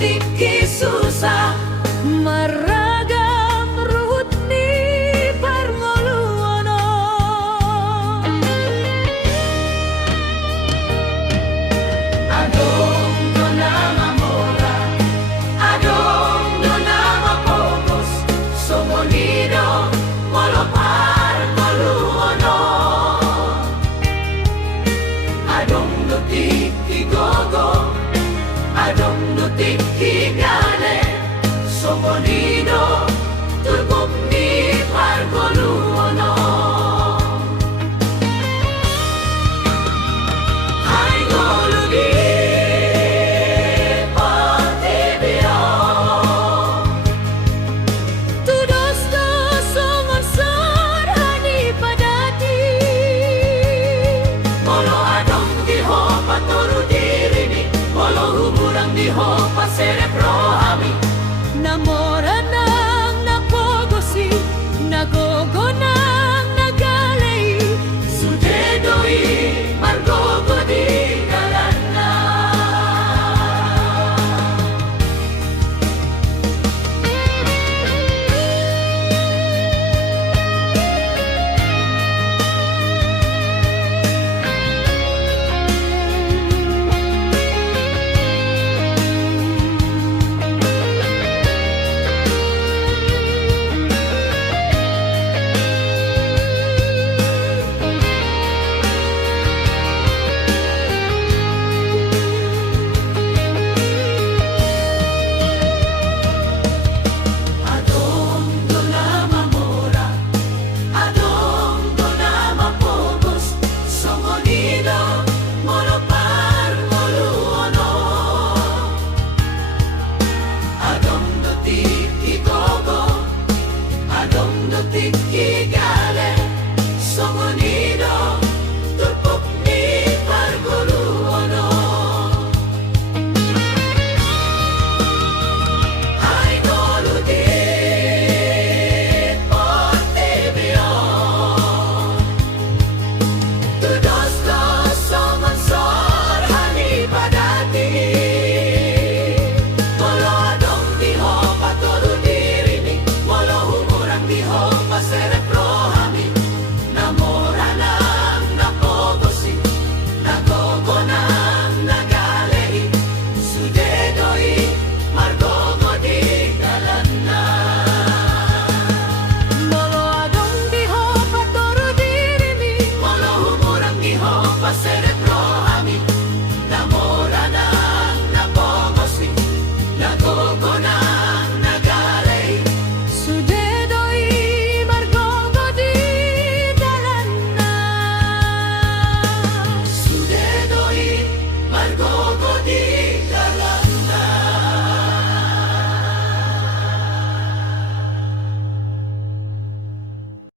Tiki susah maragam ruhut ni parngoluono adong do nama mora adong do nama pogos somonido molo parngoluono adong do tiki gogo adong do tiki gale somonido turbok ni pargoluono hai golugi patebeo tudos do songon sarhani padati molo adong di ho patoru diri ni molo humuran di ho pa cerebro ami namo